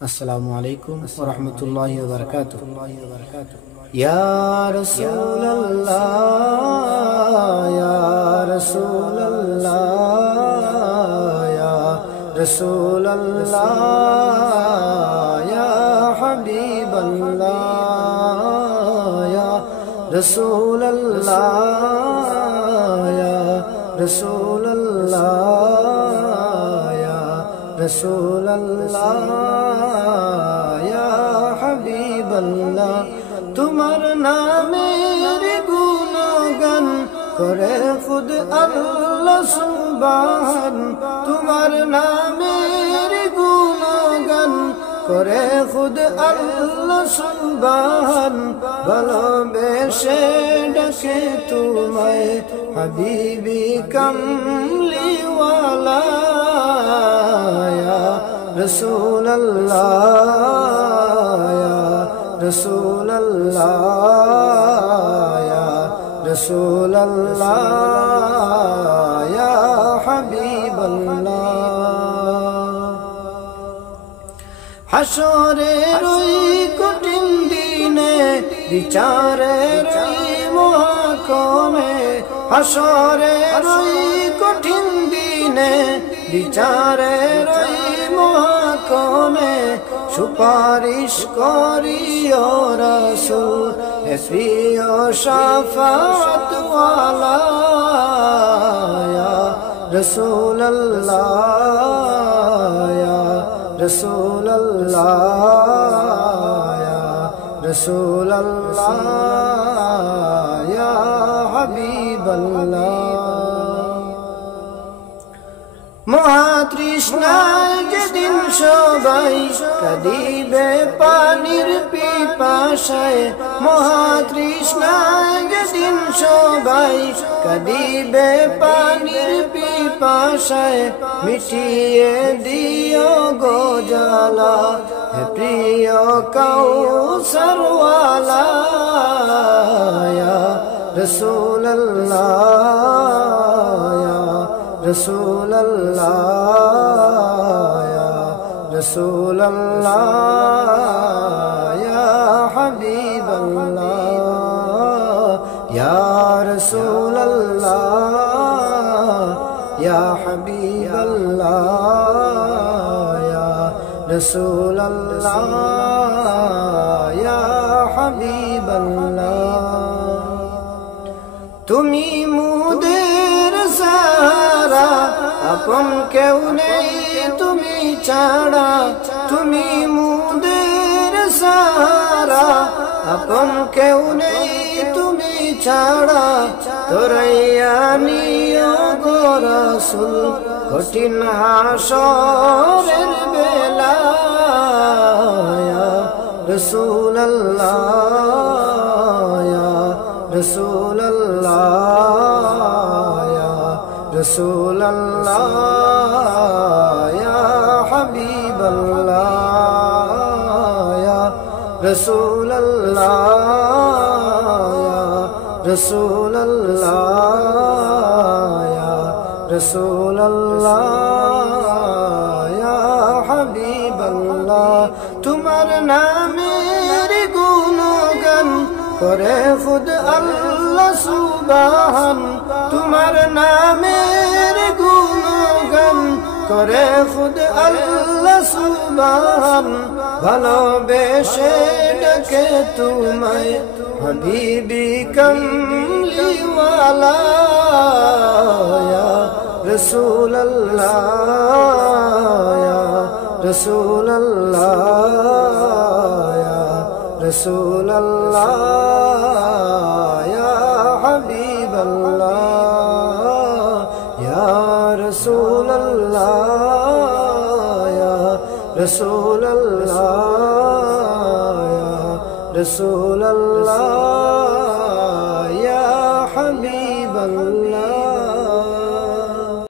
अस्सलामु अलैकुम व रहमतुल्लाहि व बरकातुहू। या रसूल अल्लाह या रसूल अल्लाह या रसूल अल्लाह या हबीब अल्लाह या रसूल अल्लाह या रसूल अल्लाह या रसूल अल्लाह या हबीब अल्लाह। तुम्हार नामेर गुणगान करे खुद अल्लाह सुबहान। तुम्हार नामेर गुणगान करे खुद अल्लाह सुबहान। ভালোবেসে ডাকে তোমায় হাবিবি কামলিওয়ালা रसूल अल्लाह या रसूल अल्लाह या रसूल अल्लाह या हबीब अल्लाह। হাসরের ওই কঠিন দিনে বিচারের ওই মহাকণে, হাসরের ওই কঠিন দিনে বিচারের ওই মহাকণে সুপারিশ করিও রাসূল হে প্রিয় শাফাআত ওয়ালা ইয়া রাসূল আল্লাহ ইয়া রাসূল আল্লাহ ইয়া রাসূল আল্লাহ ইয়া হাবিব আল্লাহ। মহাতৃষ্ণায় যেদিন সবাই কাঁদিবে পানির পিপাসায়, মহাতৃষ্ণায় যেদিন সবাই কাঁদিবে পানির পিপাসায়, মিটিয়ে দিও গো জ্বালা হে প্রিয় কাউসারওয়ালা ইয়া রাসূল আল্লাহ रसूल अल्लाह या रसूल अल्लाह या हबीब अल्लाह या रसूल अल्लाह या हबीब अल्लाह या रसूल अल्लाह या हबीब अल्लाह। তুমি মুদের সাহারা আপন কেউ নেই তুমি ছাড়া, তুমি মুদের সাহারা আপন কেউ নেই তুমি ছাড়া, তোরাইয়া নিও গো রাসূল কঠিন হাসরের বেলা ইয়া রাসূল আল্লাহ ইয়া रसूल अल्लाह या रसूल अल्लाह या हबीब अल्लाह या रसूल अल्लाह या रसूल अल्लाह या रसूल अल्लाह या हबीब अल्लाह। तुम्हार नामेर गुणगान करे खुद अल्लाह सुबहान। तुम्हार नामेर गुणगान करे खुद अल्लाह सुबहान। ভালোবেসে ডাকে তোমায় হাবিবি কামলিওয়ালা ইয়া রাসূল আল্লাহ ইয়া রাসূল আল্লাহ ইয়া रसूल अल्लाह या हबीब अल्लाह या रसूल अल्लाह या रसूल अल्लाह या रसूल अल्लाह।